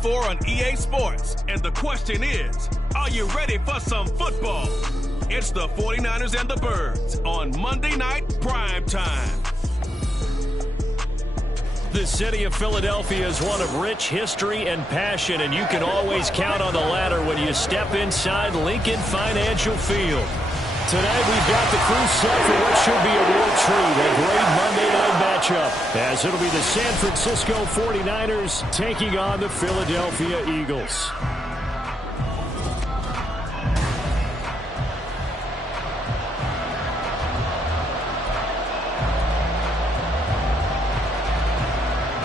24 on EA Sports. And the question is, are you ready for some football? It's the 49ers and the Birds on Monday Night Prime Time. The city of Philadelphia is one of rich history and passion, and you can always count on the latter when you step inside Lincoln Financial Field. Tonight we've got the crew set for what should be a real treat, a great Monday night matchup, as it'll be the San Francisco 49ers taking on the Philadelphia Eagles.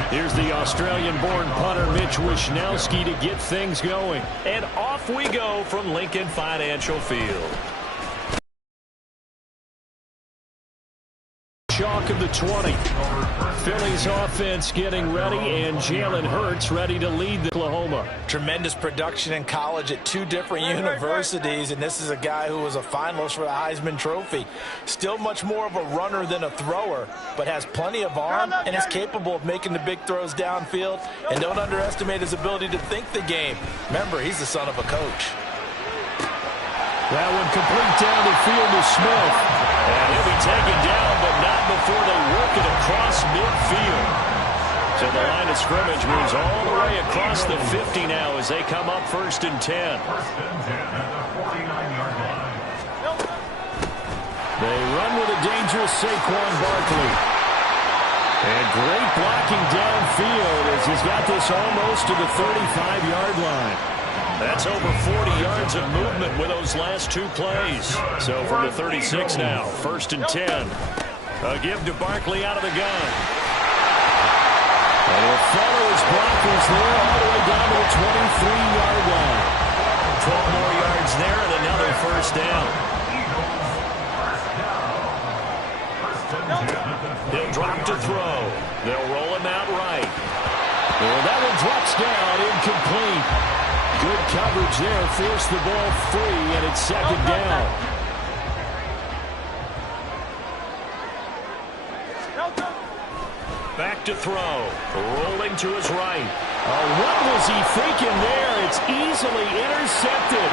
Here's the Australian-born punter Mitch Wishnowsky to get things going. And off we go from Lincoln Financial Field. Chalk of the 20. Philly's offense getting ready, and Jalen Hurts ready to lead the Oklahoma. Tremendous production in college at two different universities, and this is a guy who was a finalist for the Heisman Trophy. Still much more of a runner than a thrower, but has plenty of arm and is capable of making the big throws downfield. And don't underestimate his ability to think the game. Remember, he's the son of a coach. That one complete down the field to Smith. And he'll be taken down, but not before they work it across midfield. So the line of scrimmage moves all the way across the 50 now as they come up 1st and 10. They run with a dangerous Saquon Barkley. And great blocking downfield as he's got this almost to the 35-yard line. That's over 40 yards of movement with those last two plays. So from the 36 now, 1st and 10. A give to Barkley out of the gun. And he'll follow his blockers there all the way down to the 23-yard line. 12 more yards there and another 1st down. He'll drop to throw. They'll roll him out right. Well, that one drops down, incomplete. Good coverage there, forced the ball free, and it's 2nd down. Back to throw, rolling to his right. Oh, what was he thinking there? It's easily intercepted.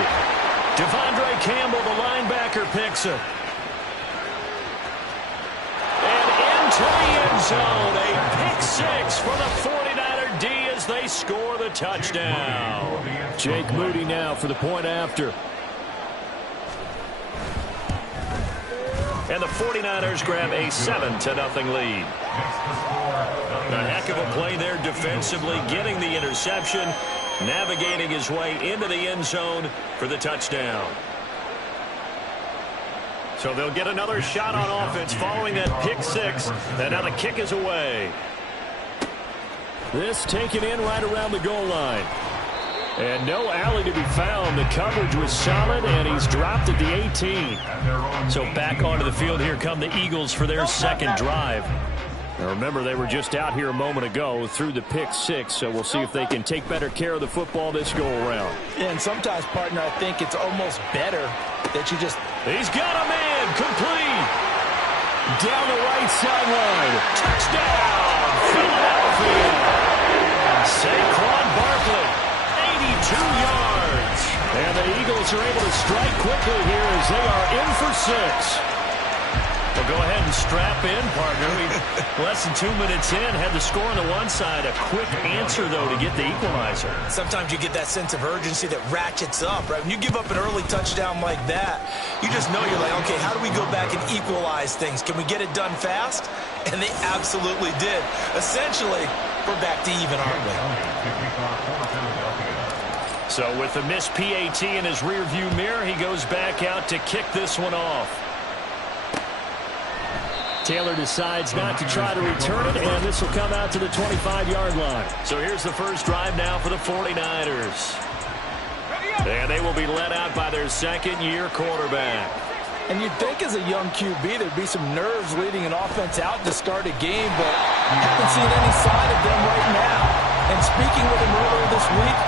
Devondre Campbell, the linebacker, picks it. And into the end zone, a pick six for the 49er D as they score the touchdown. Jake Moody now for the point after. And the 49ers grab a 7-0 lead. A heck of a play there defensively, getting the interception, navigating his way into the end zone for the touchdown. So they'll get another shot on offense following that pick six, and now the kick is away. This taken in right around the goal line. And no alley to be found. The coverage was solid, and he's dropped at the 18. So back onto the field here come the Eagles for their second drive. Now remember, they were just out here a moment ago through the pick six, so we'll see if they can take better care of the football this go-around. And sometimes, partner, I think it's almost better that you just... He's got a man, complete. Down the right sideline. Touchdown, Philadelphia. Saquon Barkley, 82 yards. And the Eagles are able to strike quickly here as they are in for 6. Well, go ahead and strap in, partner. Less than 2 minutes in, had the score on the one side. A quick answer, though, to get the equalizer. Sometimes you get that sense of urgency that ratchets up, right? When you give up an early touchdown like that, you just know you're like, okay, how do we go back and equalize things? Can we get it done fast? And they absolutely did. Essentially, we're back to even, aren't we? So with the missed PAT in his rearview mirror, he goes back out to kick this one off. Taylor decides not to try to return it, and this will come out to the 25-yard line. So here's the first drive now for the 49ers. And they will be led out by their second-year quarterback. And you'd think as a young QB there'd be some nerves leading an offense out to start a game, but I haven't seen any sign of them right now. And speaking with him earlier this week,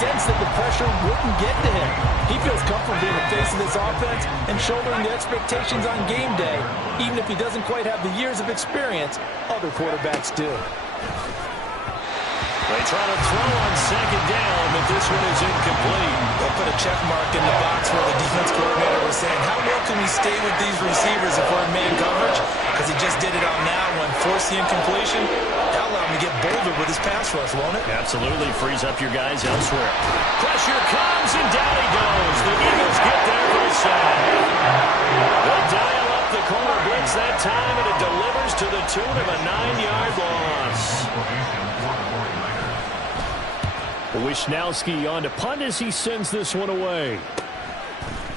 sensed that the pressure wouldn't get to him. He feels comfortable being the face of this offense and shouldering the expectations on game day, even if he doesn't quite have the years of experience other quarterbacks do. They try to throw on second this one is incomplete. They'll put a check mark in the box where the defense coordinator was saying, how well can we stay with these receivers if we're in man coverage? Because he just did it on that one. Force the incompletion. That'll allow him to get bolder with his pass rush, won't it? Absolutely. Frees up your guys elsewhere. Pressure comes, and down he goes. The Eagles get there for the sack. They'll dial up the corner blitz that time, and it delivers to the tune of a 9-yard loss. Wishnowski on to punt as he sends this one away.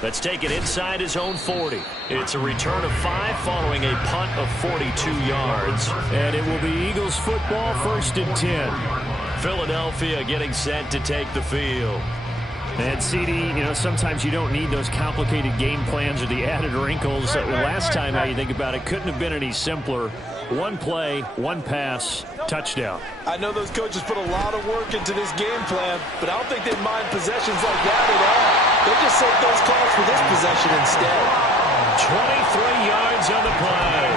Let's take it inside his own 40. It's a return of 5 following a punt of 42 yards. And it will be Eagles football, 1st and 10. Philadelphia getting set to take the field. And CD, sometimes you don't need those complicated game plans or the added wrinkles. Last time, how you think about it, couldn't have been any simpler. One play, one pass, touchdown. I know those coaches put a lot of work into this game plan, but I don't think they mind possessions like that at all. They just save those calls for this possession instead. 23 yards on the play.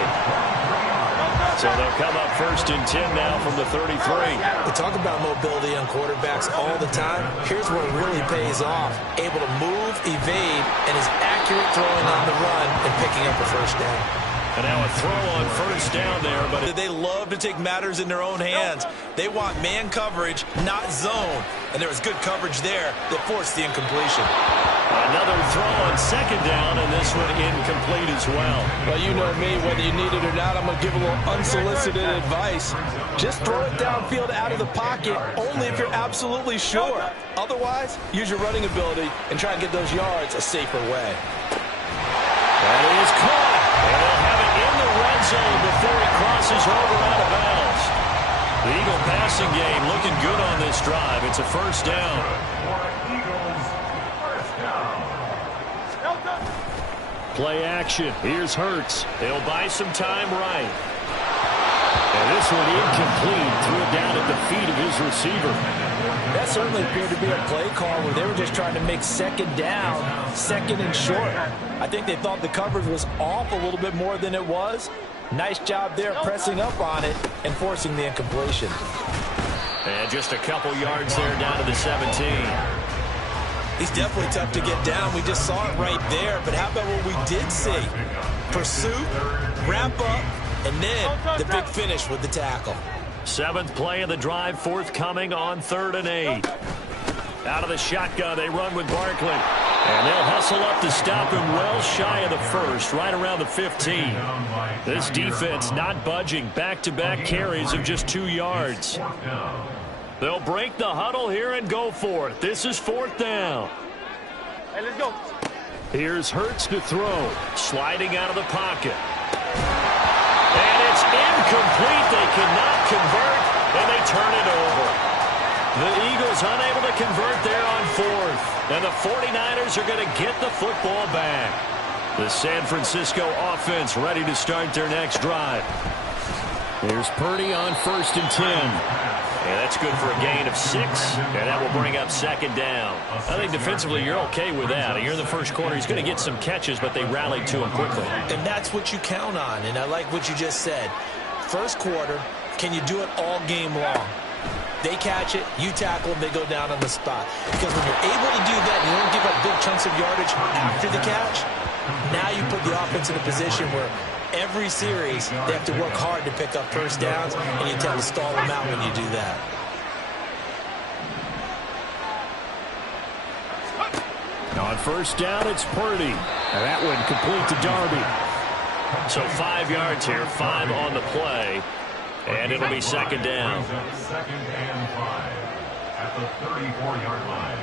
So they'll come up 1st and 10 now from the 33. We talk about mobility on quarterbacks all the time. Here's where it really pays off. Able to move, evade, and is accurate throwing on the run and picking up a first down. And now a throw on 1st down there, but they love to take matters in their own hands. They want man coverage, not zone. And there was good coverage there that forced the incompletion. Another throw on 2nd down, and this one incomplete as well. Well, you know me, whether you need it or not, I'm going to give a little unsolicited advice. Just throw it downfield out of the pocket, only if you're absolutely sure. Otherwise, use your running ability and try and get those yards a safer way. That is caught. And they'll have it in the red zone before he crosses over out of bounds. The Eagle passing game looking good on this drive. It's a 1st down. Play action. Here's Hurts. They'll buy some time right. And this one incomplete. Threw it down at the feet of his receiver. That certainly appeared to be a play call where they were just trying to make 2nd down, 2nd and short. I think they thought the coverage was off a little bit more than it was. Nice job there pressing up on it and forcing the incompletion. And just a couple yards there down to the 17. He's definitely tough to get down. We just saw it right there. But how about what we did see? Pursuit, wrap up, and then the big finish with the tackle. 7th play of the drive forthcoming on 3rd and 8. Out of the shotgun, they run with Barkley. And they'll hustle up to stop him well shy of the 1st, right around the 15. This defense not budging. Back-to-back carries of just 2 yards. They'll break the huddle here and go for it. This is 4th down. Hey, let's go. Here's Hurts to throw. Sliding out of the pocket. And it's incomplete. They cannot convert, and they turn it over. The Eagles unable to convert there on 4th. And the 49ers are going to get the football back. The San Francisco offense ready to start their next drive. Here's Purdy on 1st and 10. And that's good for a gain of 6, and that will bring up 2nd down. I think defensively you're okay with that. You're in the 1st quarter. He's going to get some catches, but they rallied to him quickly. And that's what you count on, and I like what you just said. 1st quarter, can you do it all game long? They catch it, you tackle them, they go down on the spot. Because when you're able to do that, you don't give up big chunks of yardage after the catch, now you put the offense in a position where every series, they have to work hard to pick up 1st downs, and you tend to stall them out when you do that. On 1st down, it's Purdy. And that one complete to Darby. So 5 yards here, 5 on the play. And it'll be 2nd down. 2nd and 5 at the 34-yard line.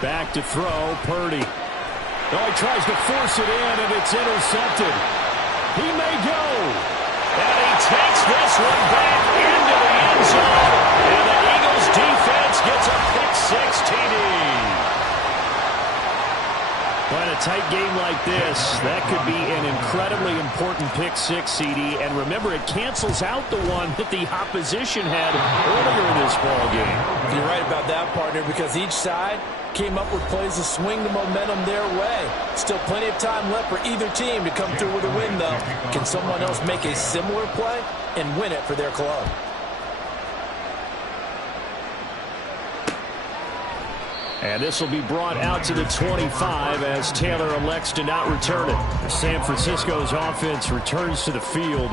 Back to throw, Purdy. Oh, he tries to force it in, and it's intercepted. He may go. And he takes this one back into the end zone. And the Eagles defense gets a pick-6 TD. Well, in a tight game like this, that could be an incredibly important pick-6, CD. And remember, it cancels out the one that the opposition had earlier in this ball game. You're right about that, partner, because each side came up with plays to swing the momentum their way. Still plenty of time left for either team to come through with a win, though. Can someone else make a similar play and win it for their club? And this will be brought out to the 25 as Taylor elects to not return it. San Francisco's offense returns to the field.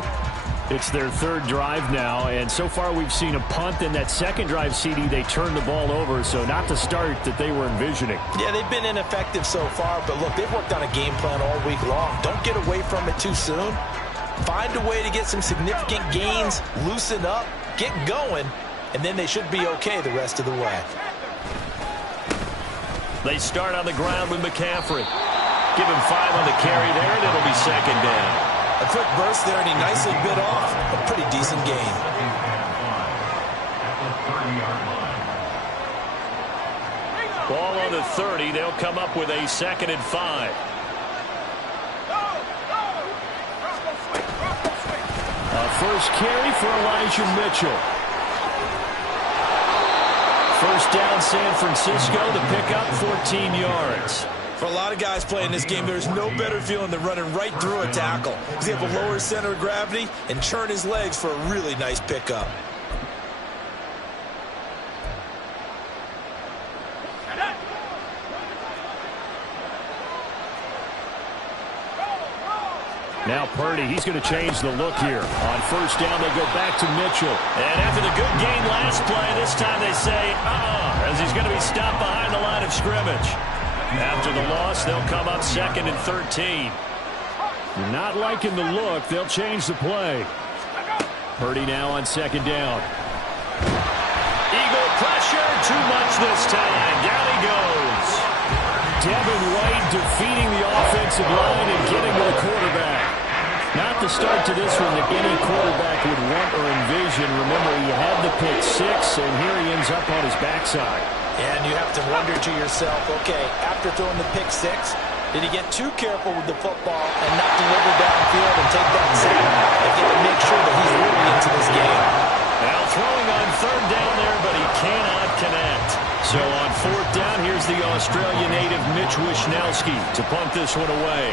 It's their third drive now, and so far we've seen a punt. In that second drive, CD, they turned the ball over, so not the start that they were envisioning. Yeah, they've been ineffective so far, but look, they've worked on a game plan all week long. Don't get away from it too soon. Find a way to get some significant gains, loosen up, get going, and then they should be okay the rest of the way. They start on the ground with McCaffrey. Give him 5 on the carry there, and it'll be second down. A quick burst there, and he nicely bit off a pretty decent gain. Ball on the 30. They'll come up with a 2nd and 5. A first carry for Elijah Mitchell. First down, San Francisco. The pickup, 14 yards. For a lot of guys playing this game, there's no better feeling than running right through a tackle. He's able to lower his center of gravity and churn his legs for a really nice pickup. Now Purdy, he's going to change the look here. On first down, they go back to Mitchell. And after the good gain last play, this time they say, as he's going to be stopped behind the line of scrimmage. After the loss, they'll come up 2nd and 13. Not liking the look, they'll change the play. Purdy now on 2nd down. Eagle pressure, too much this time. Down he goes. Devin White defeating the offensive line and getting to the quarterback. Not the start to this one that any quarterback would want or envision. Remember, he had the pick 6, and here he ends up on his backside. And you have to wonder to yourself, okay, after throwing the pick 6, did he get too careful with the football and not deliver downfield and take that sack and get to make sure that he's really into this game? Now throwing on 3rd down there, but he cannot connect. So on 4th down, here's the Australian native Mitch Wishnowsky to punt this one away.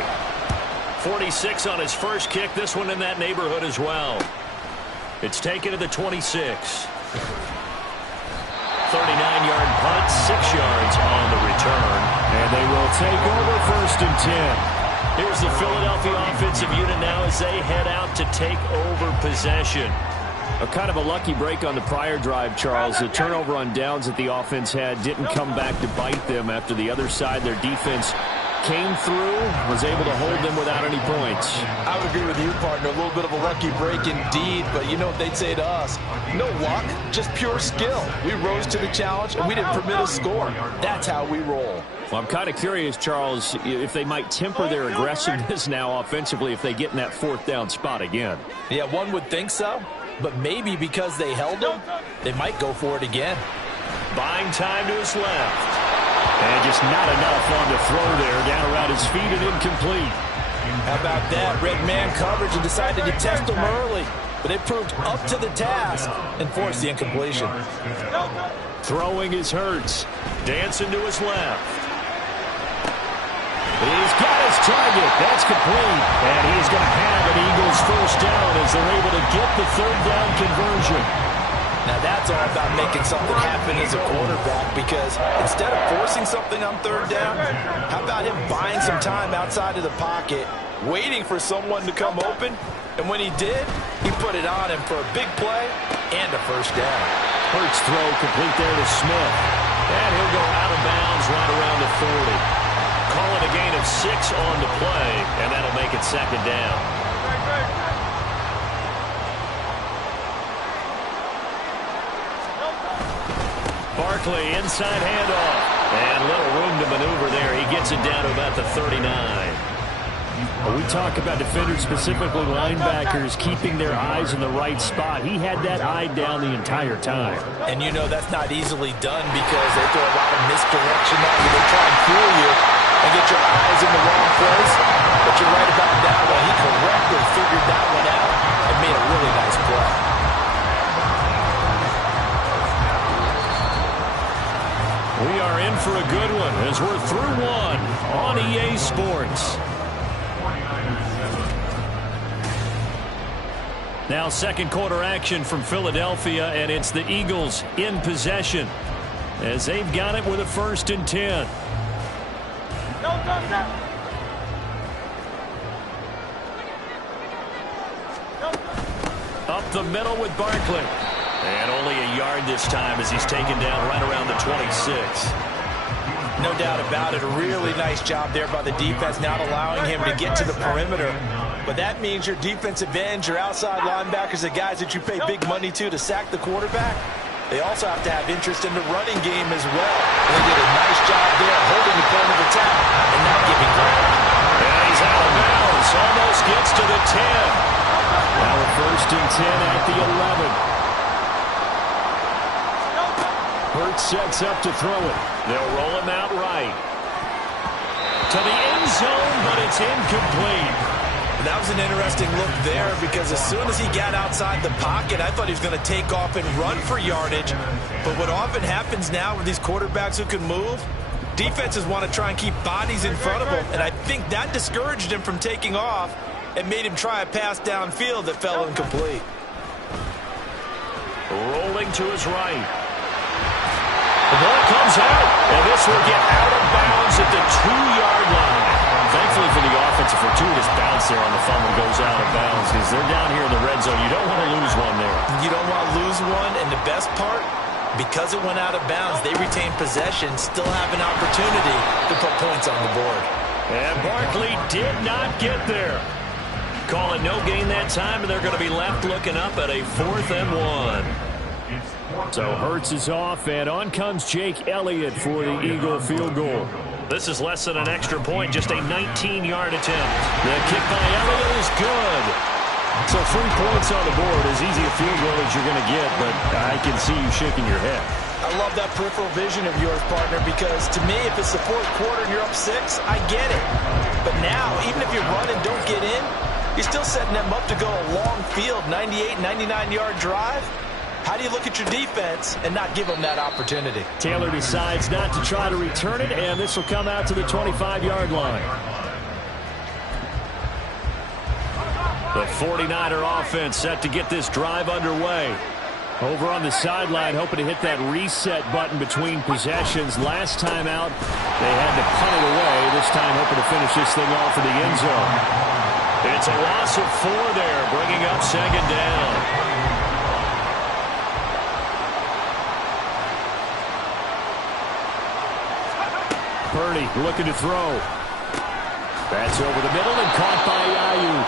46 on his first kick, this one in that neighborhood as well. It's taken to the 26. 39-yard punt, 6 yards on the return. And they will take over 1st and 10. Here's the Philadelphia offensive unit now as they head out to take over possession. A kind of a lucky break on the prior drive, Charles. The turnover on downs that the offense had didn't come back to bite them after the other side. Their defense came through, was able to hold them without any points. I would agree with you, partner. A little bit of a lucky break indeed, but you know what they'd say to us? No luck, just pure skill. We rose to the challenge, and we didn't permit a score. That's how we roll. Well, I'm kind of curious, Charles, if they might temper their aggressiveness now offensively if they get in that 4th down spot again. Yeah, one would think so, but maybe because they held them, they might go for it again. Buying time to his left. And just not enough on the throw there. Down around his feet and incomplete. How about that? Red man coverage and decided to test him early. But they proved up to the task and forced the incompletion. Throwing is Hurts. Dancing to his left. He's got his target. That's complete. And he's going to have an Eagles first down as they're able to get the 3rd down conversion. Now that's all about making something happen as a quarterback, because instead of forcing something on 3rd down, how about him buying some time outside of the pocket, waiting for someone to come open, and when he did, he put it on him for a big play and a first down. Hurts throw complete there to Smith. And he'll go out of bounds right around the 40. Call it a gain of 6 on the play, and that'll make it 2nd down. Barkley, inside handoff. And little room to maneuver there. He gets it down to about the 39. We talk about defenders, specifically linebackers, keeping their eyes in the right spot. He had that eye down the entire time. And you know that's not easily done because they throw a lot of misdirection at you. They try and fool you and get your eyes in the wrong place. But you're right about that one. He correctly figured that one out and made a really nice play. We are in for a good one as we're through one on EA Sports. Now 2nd quarter action from Philadelphia, and it's the Eagles in possession. as they've got it with a 1st and 10. Up the middle with Barkley. And only a yard this time as he's taken down right around the 26. No doubt about it. A really nice job there by the defense, not allowing him to get to the perimeter. But that means your defensive ends, your outside linebackers, the guys that you pay big money to sack the quarterback, they also have to have interest in the running game as well. And they did a nice job there holding the point of attack and not giving ground. And he's out of bounds. Almost gets to the 10. Now a 1st and 10 at the 11. Hurts sets up to throw it. They'll roll him out right. To the end zone, but it's incomplete. That was an interesting look there because as soon as he got outside the pocket, I thought he was going to take off and run for yardage. But what often happens now with these quarterbacks who can move, defenses want to try and keep bodies in front of them. And I think that discouraged him from taking off and made him try a pass downfield that fell incomplete. Rolling to his right. The ball comes out, and this will get out of bounds at the 2-yard line. Thankfully for the offense, a fortuitous bounce there on the fumble goes out of bounds because they're down here in the red zone. You don't want to lose one there. You don't want to lose one, and the best part, because it went out of bounds, they retain possession, still have an opportunity to put points on the board. And Barkley did not get there. Calling no gain that time, and they're going to be left looking up at a 4th and 1. So Hurts is off, and on comes Jake Elliott for the Eagle field goal. This is less than an extra point, just a 19-yard attempt. The kick by Elliott is good. So 3 points on the board, as easy a field goal as you're going to get, but I can see you shaking your head. I love that peripheral vision of yours, partner, because to me, if it's the 4th quarter and you're up 6, I get it. But now, even if you run and don't get in, you're still setting them up to go a long field, 98, 99-yard drive. How do you look at your defense and not give them that opportunity? Taylor decides not to try to return it, and this will come out to the 25-yard line. The 49er offense set to get this drive underway. Over on the sideline, hoping to hit that reset button between possessions. Last time out, they had to punt it away. This time hoping to finish this thing off in the end zone. It's a loss of 4 there, bringing up 2nd down. Purdy looking to throw. That's over the middle and caught by Ayuk.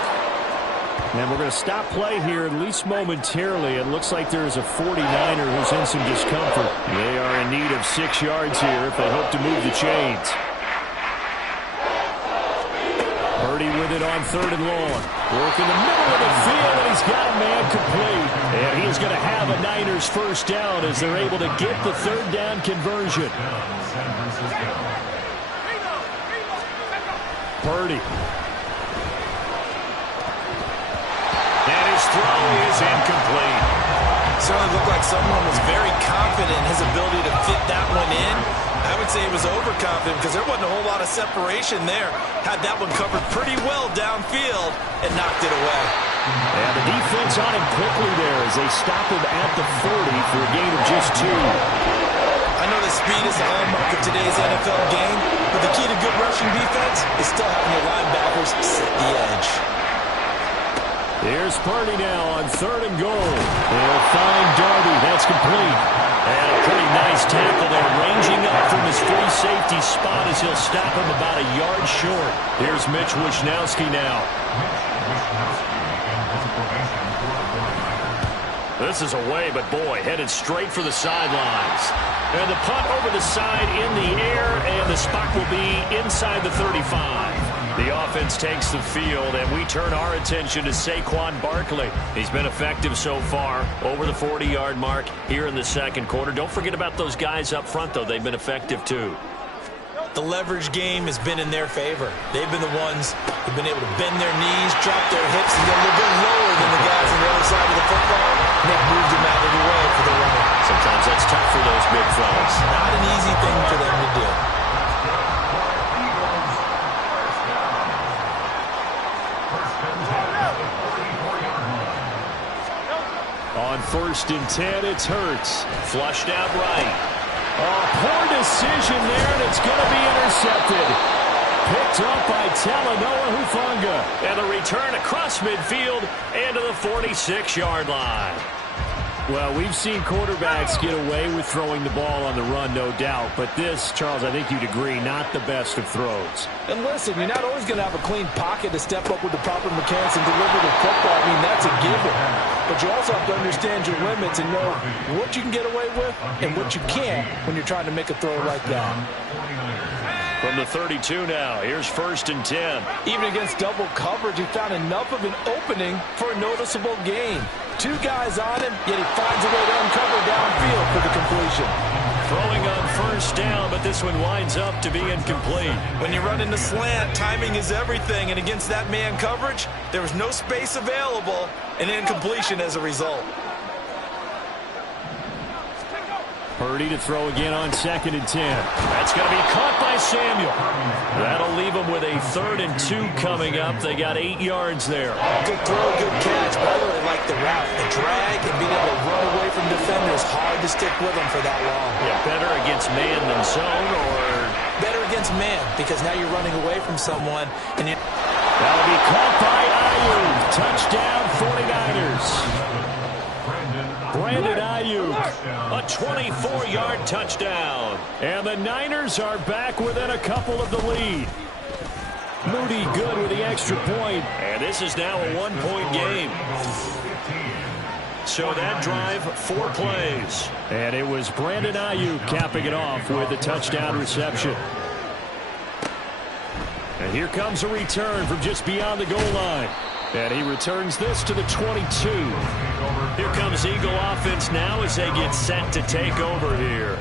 And we're going to stop play here, at least momentarily. It looks like there is a 49er who's in some discomfort. They are in need of 6 yards here if they hope to move the chains. Purdy with it on 3rd and long. Work in the middle of the field, and he's got a man complete. And he's going to have a Niners 1st down as they're able to get the 3rd down conversion. Purdy. And his throw is incomplete. Certainly looked like someone was very confident in his ability to fit that one in. I would say he was overconfident because there wasn't a whole lot of separation there. Had that one covered pretty well downfield and knocked it away. And the defense on him quickly there as they stop him at the 40 for a gain of just 2. I know that speed is the hallmark of today's NFL game, but the key to good rushing defense is still having your linebackers set the edge. Here's Purdy now on 3rd and goal. They'll find Darby. That's complete. And a pretty nice tackle there, ranging up from his free safety spot as he'll stop him about a yard short. Here's Mitch Wishnowsky now. This is away, but boy, headed straight for the sidelines. And the punt over the side in the air, and the spot will be inside the 35. The offense takes the field, and we turn our attention to Saquon Barkley. He's been effective so far, over the 40-yard mark here in the 2nd quarter. Don't forget about those guys up front, though. They've been effective, too. The leverage game has been in their favor. They've been the ones who've been able to bend their knees, drop their hips, and get a little bit lower than the guys on the other side of the football. And they've moved them out of the way for the runner. Sometimes that's tough for those big fellas. Not an easy thing for them to do. On 1st and 10, it's Hurts. Flushed out right. Oh, decision there, and it's going to be intercepted. Picked up by Talanoa Hufanga. And the return across midfield and to the 46-yard line. Well, we've seen quarterbacks get away with throwing the ball on the run, no doubt. But this, Charles, I think you'd agree, not the best of throws. And listen, you're not always going to have a clean pocket to step up with the proper mechanics and deliver the football. I mean, that's a given. But you also have to understand your limits and know what you can get away with and what you can't when you're trying to make a throw like that. From the 32 now, here's 1st and 10. Even against double coverage, he found enough of an opening for a noticeable gain. 2 guys on him, yet he finds a way to uncover downfield for the completion. Throwing on 1st down, but this one winds up to be incomplete. When you run in the slant, timing is everything, and against that man coverage, there was no space available, and incompletion as a result. Purdy to throw again on 2nd and 10. That's going to be caught by Samuel. That'll leave them with a 3rd and 2 coming up. They got 8 yards there. Good throw, good catch. But I really like the route. The drag and being able to run away from defenders. Hard to stick with them for that long. Yeah, better against man than zone, or? Better against man, because now you're running away from someone. And that'll be caught by Ayuk. Touchdown, 49ers. Brandon Ayuk, a 24-yard touchdown. And the Niners are back within a couple of the lead. Moody good with the extra point. And this is now a 1-point game. So that drive, 4 plays. And it was Brandon Ayuk capping it off with a touchdown reception. And here comes a return from just beyond the goal line. And he returns this to the 22. Here comes Eagle offense now as they get set to take over here.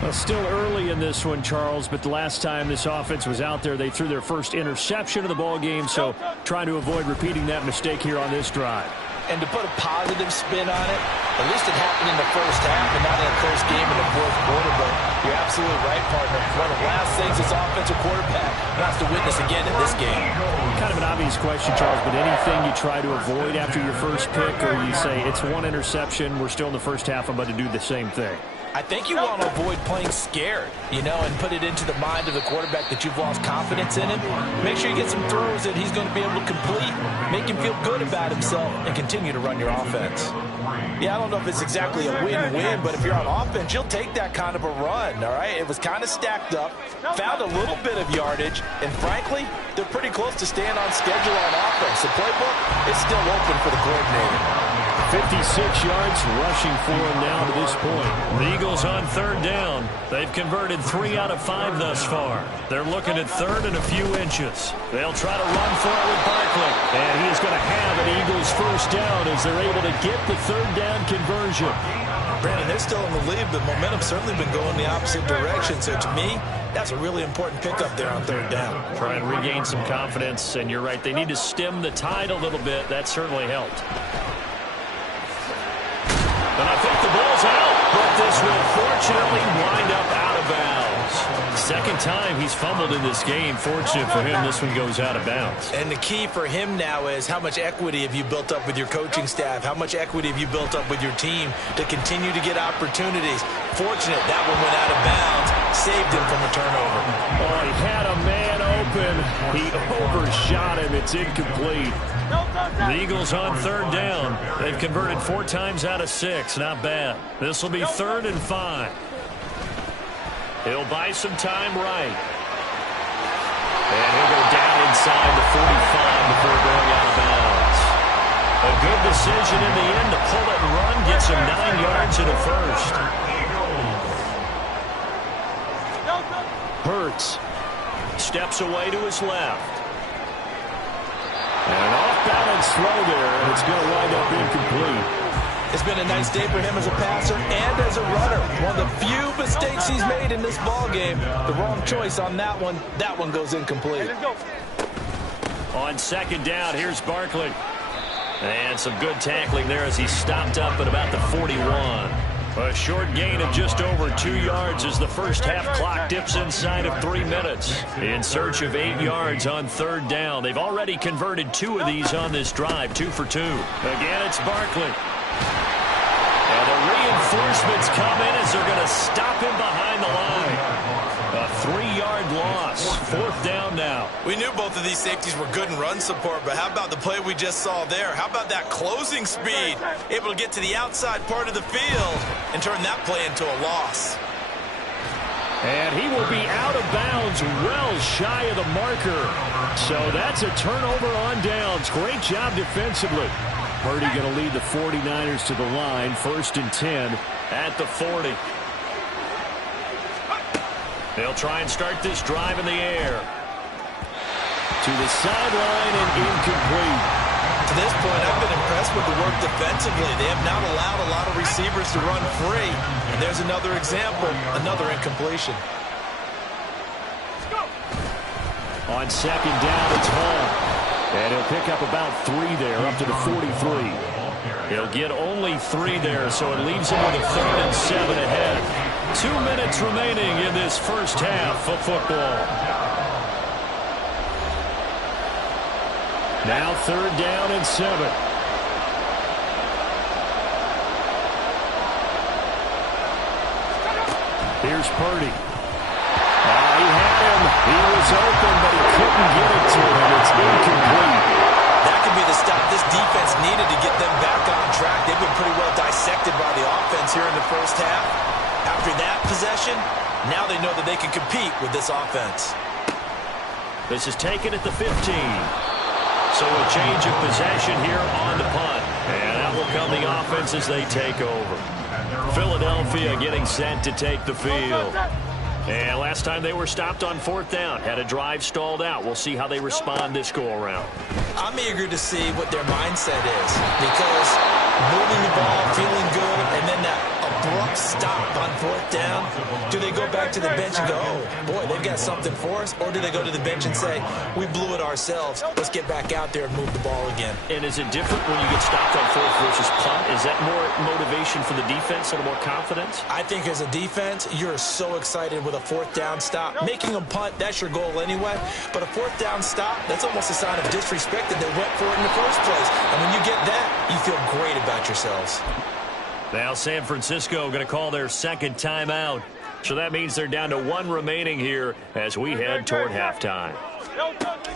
Well, still early in this one, Charles, but the last time this offense was out there, they threw their first interception of the ball game, so trying to avoid repeating that mistake here on this drive. And to put a positive spin on it, at least it happened in the first half and not in a close game in the 4th quarter. But you're absolutely right, partner. One of the last things this offensive quarterback has to witness again in this game. Kind of an obvious question, Charles, but anything you try to avoid after your first pick, or you say it's 1 interception, we're still in the first half, I'm about to do the same thing? I think you want to avoid playing scared, and put it into the mind of the quarterback that you've lost confidence in him. Make sure you get some throws that he's going to be able to complete, make him feel good about himself, and continue to run your offense. Yeah, I don't know if it's exactly a win-win, but if you're on offense, you'll take that kind of a run, all right? It was kind of stacked up, found a little bit of yardage, and frankly, they're pretty close to staying on schedule on offense. The playbook is still open for the coordinator. 56 yards rushing for him now to this point. The Eagles on 3rd down. They've converted 3 out of 5 thus far. They're looking at 3rd and a few inches. They'll try to run for it with Barkley. And he's going to have an Eagles 1st down as they're able to get the 3rd down conversion. Brandon, they're still in the lead, but momentum's certainly been going the opposite direction. So to me, that's a really important pickup there on 3rd down. Try and regain some confidence, and you're right. They need to stem the tide a little bit. That certainly helped. And I think the ball's out, but this will fortunately wind up out of bounds. 2nd time he's fumbled in this game. Fortunate for him, this one goes out of bounds. And the key for him now is how much equity have you built up with your coaching staff? How much equity have you built up with your team to continue to get opportunities? Fortunate that one went out of bounds, saved him from a turnover. Oh, he had a man open. He overshot him. It's incomplete. The Eagles on 3rd down. They've converted 4 times out of 6. Not bad. This will be 3rd and 5. He'll buy some time right. And he'll go down inside the 45 before going out of bounds. A good decision in the end to pull it and run. Gets him 9 yards and a 1st. Hurts steps away to his left. And an off-balance throw there, and it's going to wind up incomplete. It's been a nice day for him as a passer and as a runner. One of the few mistakes he's made in this ball game. The wrong choice on that one. That one goes incomplete. On 2nd down, here's Barkley. And some good tackling there as he stopped up at about the 41. A short gain of just over 2 yards as the first half clock dips inside of 3 minutes. In search of 8 yards on 3rd down. They've already converted 2 of these on this drive, 2 for 2. Again, it's Barkley. And the reinforcements come in as they're going to stop him behind the line. loss. 4th down now. We knew both of these safeties were good in run support, but how about the play we just saw there? How about that closing speed? Able to get to the outside part of the field and turn that play into a loss. And he will be out of bounds, well shy of the marker. So that's a turnover on downs. Great job defensively. Purdy going to lead the 49ers to the line. 1st and 10 at the 40. They'll try and start this drive in the air. To the sideline and incomplete. To this point, I've been impressed with the work defensively. They have not allowed a lot of receivers to run free. And there's another example, another incompletion. On 2nd down, it's Hall. And he'll pick up about 3 there, up to the 43. He'll get only 3 there, so it leaves him with a 3rd and 7 ahead. 2 minutes remaining in this first half of football. Now 3rd down and 7. Here's Purdy. He had him. He was open, but he couldn't get it to him. It's incomplete. That could be the stop this defense needed to get them back on track. They've been pretty well dissected by the offense here in the first half. After that possession, now they know that they can compete with this offense. This is taken at the 15. So a change of possession here on the punt. And that will come the offense as they take over. Philadelphia getting set to take the field. And last time they were stopped on 4th down, had a drive stalled out. We'll see how they respond this go-around. I'm eager to see what their mindset is, because moving the ball, feeling good, and then that abrupt stop on 4th down, do they go back to the bench and go, oh, boy, they've got something for us? Or do they go to the bench and say, we blew it ourselves, let's get back out there and move the ball again? And is it different when you get stopped on 4th versus punt? Is that more motivation for the defense and more confidence? I think as a defense, you're so excited with a 4th down stop. Making them punt, that's your goal anyway. But a 4th down stop, that's almost a sign of disrespect that they went for it in the first place. And when you get that, you feel great about yourselves. Now San Francisco going to call their 2nd timeout. So that means they're down to 1 remaining here as we head toward halftime.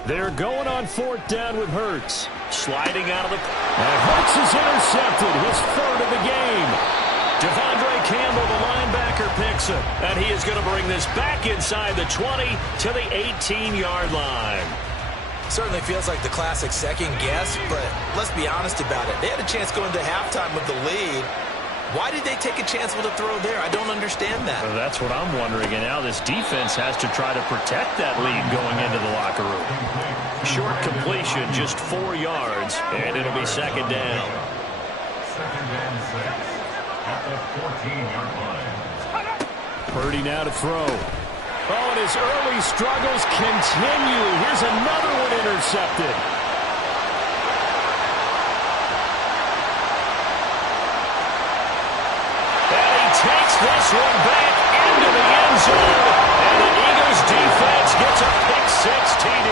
They're going on 4th down with Hurts. Sliding out of the... And Hurts is intercepted. His 3rd of the game. Devondre Campbell, the linebacker, picks it. And he is going to bring this back inside the 20 to the 18-yard line. Certainly feels like the classic second guess, but let's be honest about it. They had a chance going into halftime with the lead. Why did they take a chance with a throw there? I don't understand that. Well, that's what I'm wondering. And now this defense has to try to protect that lead going into the locker room. Short completion, just 4 yards, and it'll be 2nd down. 2nd and 6 at the 14-yard line. Purdy now to throw. Oh, and his early struggles continue. Here's another one intercepted. And he takes this one back into the end zone. And the Eagles defense gets a pick-6 TD.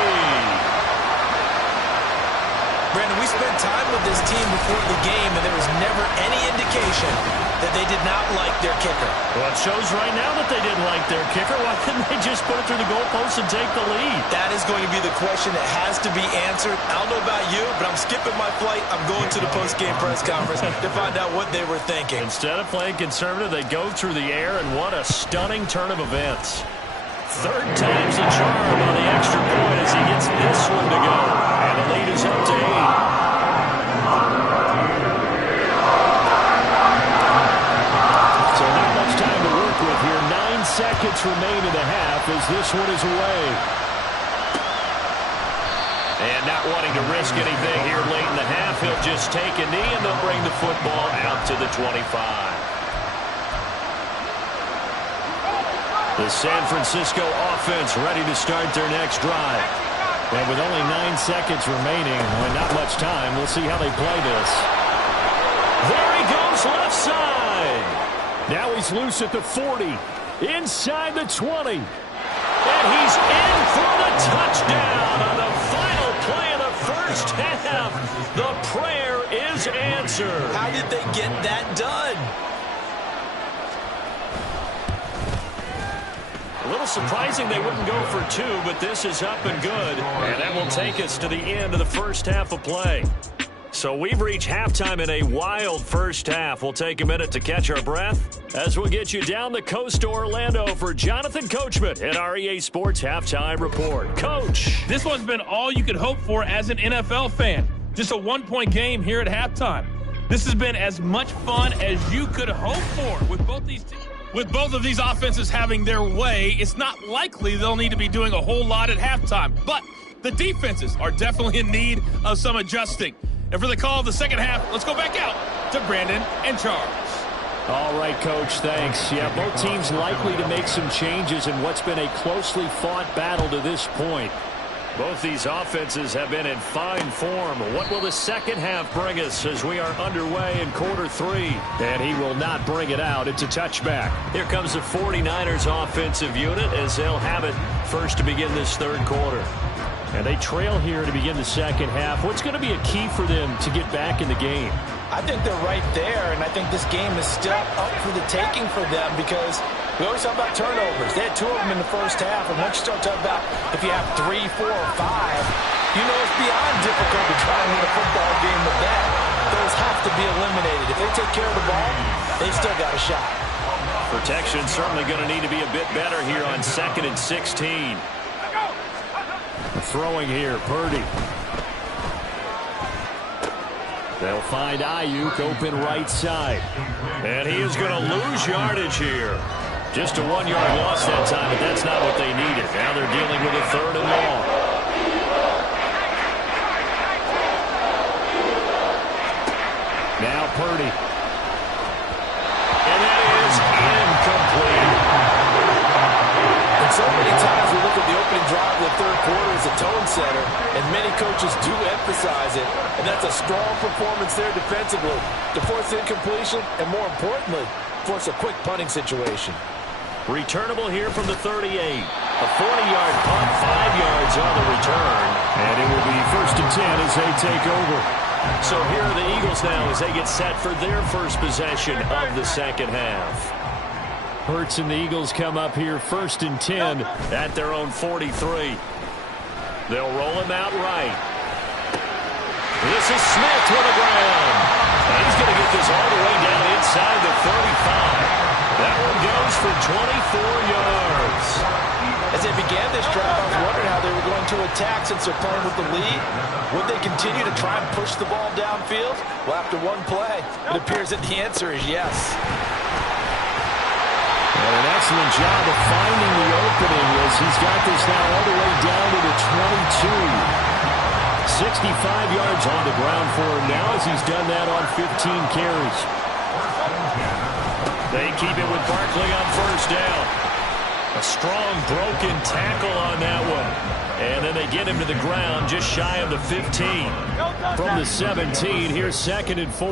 Brandon, we spent time with this team before the game, and there was never any indication that they did not like their kicker. Well, it shows right now that they didn't like their kicker. Why couldn't they just put it through the goalpost and take the lead? That is going to be the question that has to be answered. I don't know about you, but I'm skipping my flight. I'm going to the post-game press conference to find out what they were thinking. Instead of playing conservative, they go through the air, and what a stunning turn of events. 3rd time's the charm on the extra point as he gets this one to go. And the lead is up to 8. With here, 9 seconds remain in the half as this one is away. And not wanting to risk anything here late in the half, he'll just take a knee and they'll bring the football out to the 25. The San Francisco offense ready to start their next drive. And with only 9 seconds remaining, and not much time, we'll see how they play this. There he goes, left side. Now he's loose at the 40, inside the 20. And he's in for the touchdown on the final play of the first half. The prayer is answered. How did they get that done? A little surprising they wouldn't go for two, but this is up and good. And that will take us to the end of the first half of play. So we've reached halftime in a wild first half. We'll take a minute to catch our breath as we'll get you down the coast to Orlando for Jonathan Coachman at our EA Sports Halftime Report. Coach. This one's been all you could hope for as an NFL fan. Just a one-point game here at halftime. This has been as much fun as you could hope for with both these teams. With both of these offenses having their way, it's not likely they'll need to be doing a whole lot at halftime. But the defenses are definitely in need of some adjusting. And for the call of the second half, let's go back out to Brandon and Charles. All right, Coach, thanks. Yeah, both teams likely to make some changes in what's been a closely fought battle to this point. Both these offenses have been in fine form. What will the second half bring us as we are underway in quarter three? And he will not bring it out. It's a touchback. Here comes the 49ers offensive unit as they'll have it first to begin this third quarter. And they trail here to begin the second half. What's going to be a key for them to get back in the game? I think they're right there, and I think this game is still up for the taking for them because we always talk about turnovers. They had 2 of them in the first half, and once you start talking about if you have 3, 4, or 5, you know it's beyond difficult to try and win a football game with that. Those have to be eliminated. If they take care of the ball, they still got a shot. Protection certainly going to need to be a bit better here on 2nd and 16. Throwing here, Purdy. They'll find Ayuk open right side. And he is going to lose yardage here. Just a 1-yard loss that time, but that's not what they needed. Now they're dealing with a 3rd and long. Now Purdy. And that is incomplete. And so many times we look at the opening drive of the third quarter as a tone setter, and many coaches do emphasize it, and that's a strong performance there defensively to force incompletion and, more importantly, force a quick punting situation. Returnable here from the 38. A 40-yard punt, 5 yards on the return. And it will be 1st and 10 as they take over. So here are the Eagles now as they get set for their first possession of the second half. Hurts and the Eagles come up here 1st and 10 at their own 43. They'll roll him out right. This is Smith to the ground. And he's going to get this all the way down inside the 35. That one goes for 24 yards. As they began this drive, I was wondering how they were going to attack since they're playing with the lead. Would they continue to try and push the ball downfield? Well, after one play, it appears that the answer is yes. And an excellent job of finding the opening as he's got this now all the way down to the 22. 65 yards on the ground for him now as he's done that on 15 carries. They keep it with Barkley on 1st down. A strong broken tackle on that one. And then they get him to the ground just shy of the 15. From the 17, here's 2nd and 4.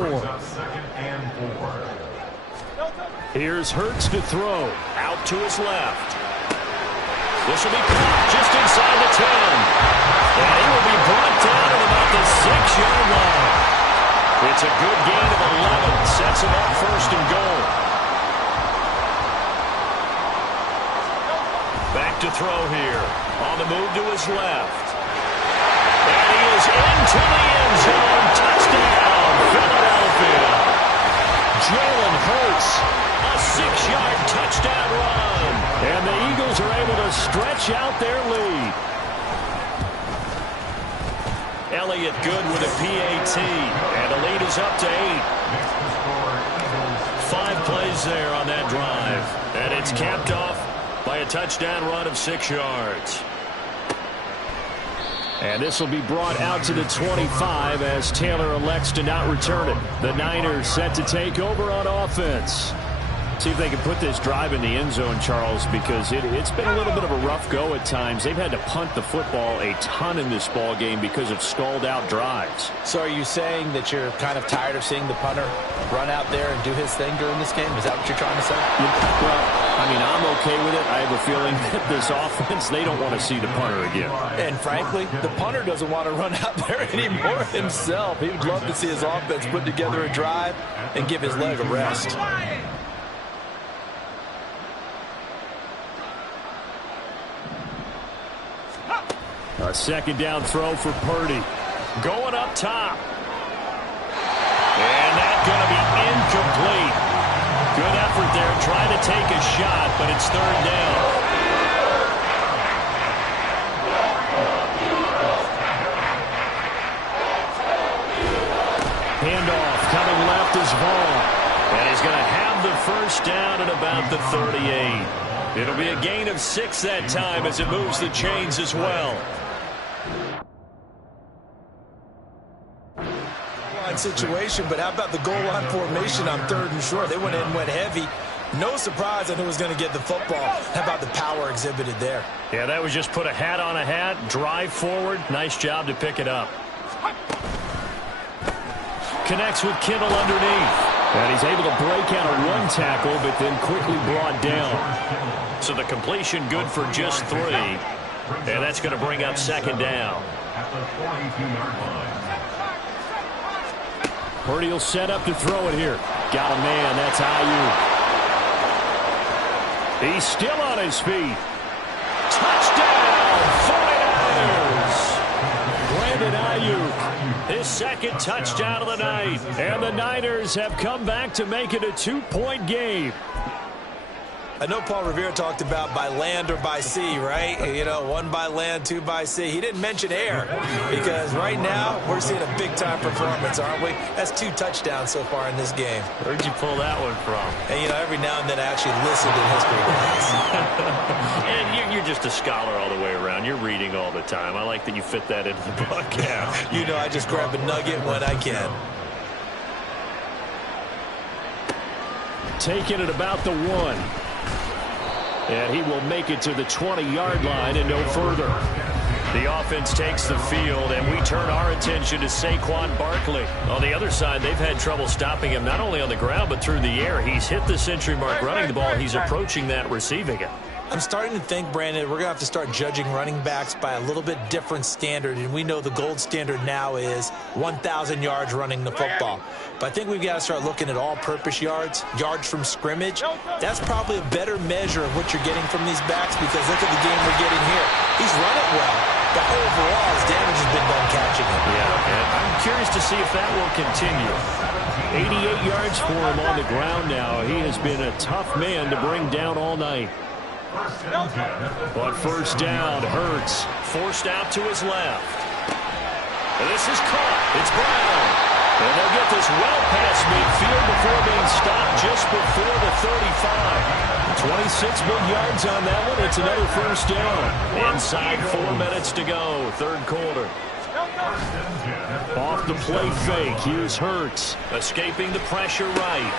Here's Hurts to throw. Out to his left. This will be caught just inside the 10. And he will be brought down at about the 6-yard line. It's a good gain of 11. Sets him up 1st and goal. Back to throw here. On the move to his left. And he is into the end zone. Touchdown, Philadelphia. Jalen Hurts, a 6-yard touchdown run. And the Eagles are able to stretch out their lead. Elliott good with a PAT. And the lead is up to 8. 5 plays there on that drive. And it's capped off by a touchdown run of 6 yards. And this will be brought out to the 25 as Taylor elects to not return it. The Niners set to take over on offense. See if they can put this drive in the end zone, Charles, because it's been a little bit of a rough go at times. They've had to punt the football a ton in this ball game because of stalled-out drives. So are you saying that you're kind of tired of seeing the punter run out there and do his thing during this game? Is that what you're trying to say? Well, I mean, I'm okay with it. I have a feeling that this offense, they don't want to see the punter again. And frankly, the punter doesn't want to run out there anymore himself. He would love to see his offense put together a drive and give his leg a rest. A second down throw for Purdy. Going up top. And that's going to be incomplete. Good effort there trying to take a shot, but it's third down. Handoff coming left is Vaughn. And he's going to have the first down at about the 38. It'll be a gain of 6 that time as it moves the chains as well. Situation, but how about the goal line formation on 3rd and short? They went in, went heavy. No surprise on who was going to get the football. How about the power exhibited there? Yeah, that was just put a hat on a hat, drive forward. Nice job to pick it up. Connects with Kittle underneath. And he's able to break out a run tackle, but then quickly brought down. So the completion good for just 3. And that's going to bring up second down. At the 42-yard line. Purdy will set up to throw it here. Got a man. That's Ayuk. He's still on his feet. Touchdown, 49ers. Brandon Ayuk, his second touchdown of the night. And the Niners have come back to make it a 2-point game. I know Paul Revere talked about by land or by sea, right? You know, 1 by land, 2 by sea. He didn't mention air because right now we're seeing a big-time performance, aren't we? That's 2 touchdowns so far in this game. Where'd you pull that one from? And, you know, every now and then I actually listen to history class. And you're just a scholar all the way around. You're reading all the time. I like that you fit that into the book. Yeah, you know, I just grab a nugget when I can. Taking it about the 1. And he will make it to the 20-yard line and no further. The offense takes the field, and we turn our attention to Saquon Barkley. On the other side, they've had trouble stopping him not only on the ground but through the air. He's hit the century mark running the ball. He's approaching that receiving it. I'm starting to think, Brandon, we're going to have to start judging running backs by a little bit different standard, and we know the gold standard now is 1,000 yards running the football. But I think we've got to start looking at all-purpose yards, yards from scrimmage. That's probably a better measure of what you're getting from these backs because look at the game we're getting here. He's run it well, but overall his damage has been done catching it. Yeah, and I'm curious to see if that will continue. 88 yards for him on the ground now. He has been a tough man to bring down all night. But first down, Hurts forced out to his left. And this is caught. It's Brown. And they'll get this well past midfield before being stopped just before the 35. 26 big yards on that one. It's another first down. Inside 4 minutes to go, 3rd quarter. Off the play fake. Here's Hurts. Escaping the pressure right.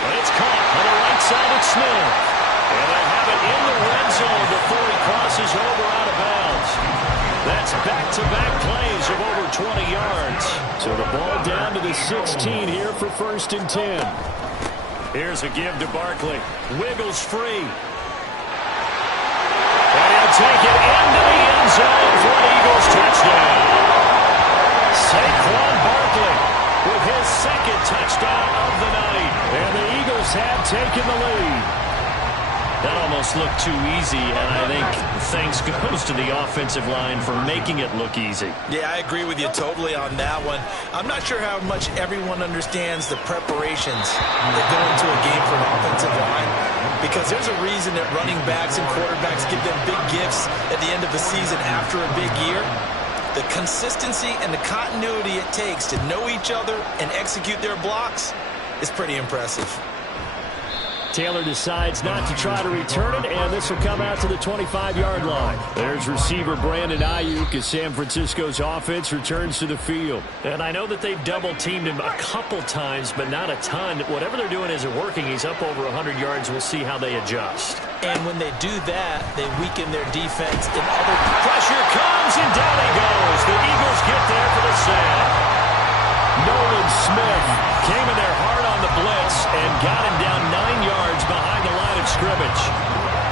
But it's caught on the right side of Smith. And they'll have it in the red zone before he crosses over out of bounds. That's back-to-back plays of over 20 yards. So the ball down to the 16 here for 1st and 10. Here's a give to Barkley. Wiggles free. And he'll take it into the end zone for an Eagles touchdown. Saquon Barkley with his 2nd touchdown of the night. And the Eagles have taken the lead. That almost looked too easy, and I think thanks goes to the offensive line for making it look easy. Yeah, I agree with you totally on that one. I'm not sure how much everyone understands the preparations that go into a game for an offensive line, because there's a reason that running backs and quarterbacks give them big gifts at the end of the season after a big year. The consistency and the continuity it takes to know each other and execute their blocks is pretty impressive. Taylor decides not to try to return it, and this will come out to the 25-yard line. There's receiver Brandon Ayuk as San Francisco's offense returns to the field. And I know that they've double-teamed him a couple times, but not a ton. Whatever they're doing isn't working. He's up over 100 yards. We'll see how they adjust. And when they do that, they weaken their defense in other... Pressure comes, and down he goes. The Eagles get there for the sack. Nolan Smith came in there hard on the blitz and got him down 9 yards behind the line of scrimmage.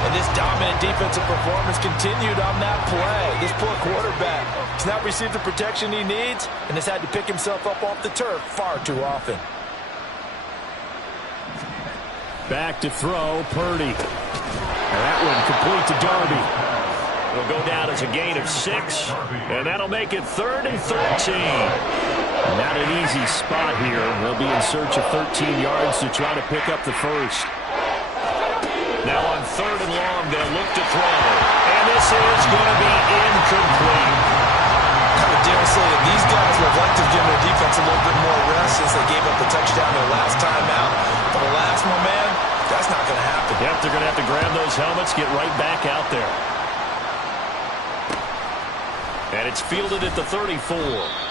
And this dominant defensive performance continued on that play. This poor quarterback has not received the protection he needs and has had to pick himself up off the turf far too often. Back to throw, Purdy. And that one complete to Darby. It'll go down as a gain of 6, and that'll make it 3rd and 13. Not an easy spot here. They'll be in search of 13 yards to try to pick up the first. Now on 3rd and long, they'll look to throw. And this is going to be incomplete. I would dare say that these guys would like to give their defense a little bit more rest since they gave up the touchdown their last time out. For the last one, man, that's not going to happen. Yep, they're going to have to grab those helmets, get right back out there. And it's fielded at the 34.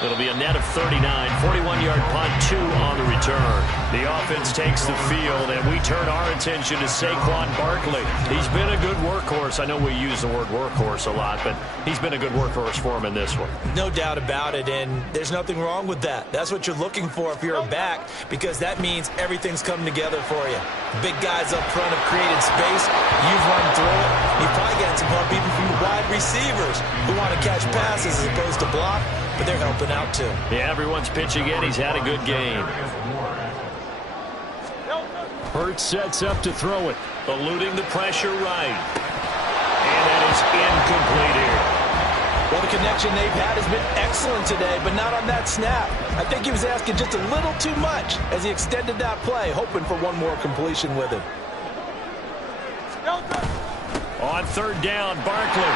It'll be a net of 39. 41-yard punt, 2 on the return. The offense takes the field, and we turn our attention to Saquon Barkley. He's been a good workhorse. I know we use the word workhorse a lot, but he's been a good workhorse for him in this one. No doubt about it, and there's nothing wrong with that. That's what you're looking for if you're a back, because that means everything's coming together for you. Big guys up front have created space. You've run through it. You've probably gotten some help even from your wide receivers who want to catch passes as opposed to block, but they're helping out too. Yeah, everyone's pitching in. He's had a good game. Hurts sets up to throw it. Eluding the pressure right. And that is incomplete here. Well, the connection they've had has been excellent today, but not on that snap. I think he was asking just a little too much as he extended that play, hoping for one more completion with him. On 3rd down, Barkley.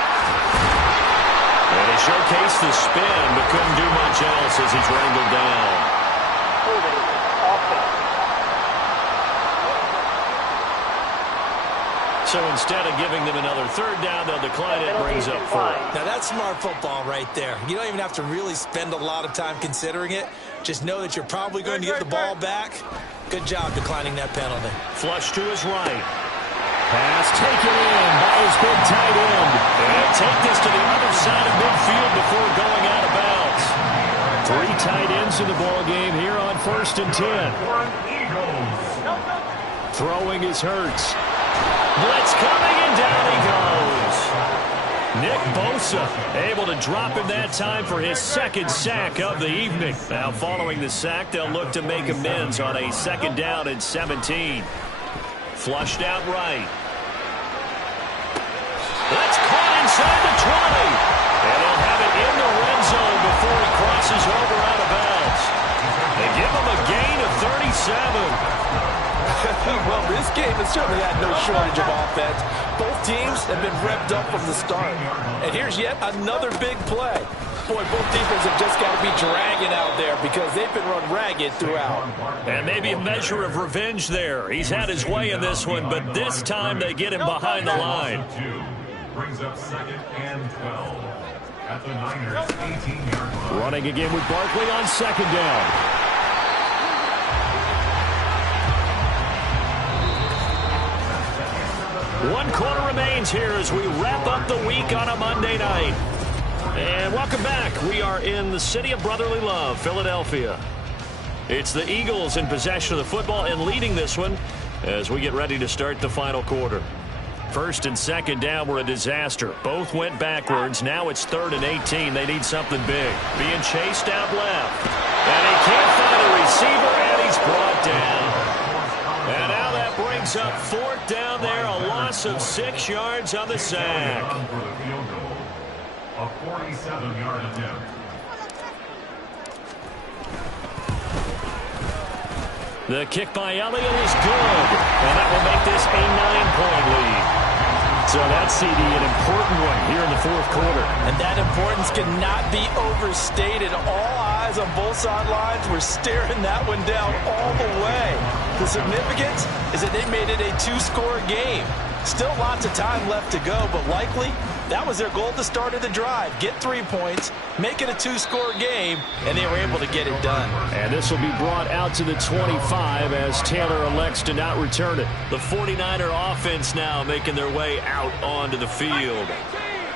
And he showcased the spin, but couldn't do much else as he's wrangled down. So instead of giving them another 3rd down, they'll decline it, brings up 4th. Now that's smart football right there. You don't even have to really spend a lot of time considering it. Just know that you're probably going to get the ball back. Good job declining that penalty. Flush to his right. Pass taken in by his big tight end. And take this to the other side of midfield before going out of bounds. 3 tight ends in the ball game here on 1st and 10. Throwing is Hurts. Blitz coming, and down he goes. Nick Bosa able to drop him that time for his 2nd sack of the evening. Now following the sack, they'll look to make amends on a 2nd down and 17. Flushed out right. That's caught inside the 20. And they'll have it in the red zone before he crosses over out of bounds. They give him a gain of 37. Well, this game has certainly had no shortage of offense. Both teams have been revved up from the start. And here's yet another big play. Boy, both defenses have just got to be dragging out there because they've been run ragged throughout. And maybe a measure of revenge there. He's had his way in this one, but this time they get him behind the line. Brings up 2nd and 12 at the Niners 18-yard line. Running again with Barkley on 2nd down. 1 quarter remains here as we wrap up the week on a Monday night. And welcome back. We are in the city of brotherly love, Philadelphia. It's the Eagles in possession of the football and leading this one as we get ready to start the final quarter. 1st and 2nd down were a disaster. Both went backwards. Now it's 3rd and 18. They need something big. Being chased out left. And he can't find a receiver, and he's brought down. And now that brings up 4th down there. A loss of 6 yards on the sack. A 47-yard attempt. The kick by Elliott is good. And that will make this a 9-point lead. So that's, CD, an important one here in the 4th quarter. And that importance cannot be overstated. All eyes on both sidelines were staring that one down all the way. The significance is that they made it a 2-score game. Still lots of time left to go, but likely that was their goal at the start of the drive. Get 3 points, make it a 2-score game, and they were able to get it done. And this will be brought out to the 25 as Taylor elects to not return it. The 49er offense now making their way out onto the field.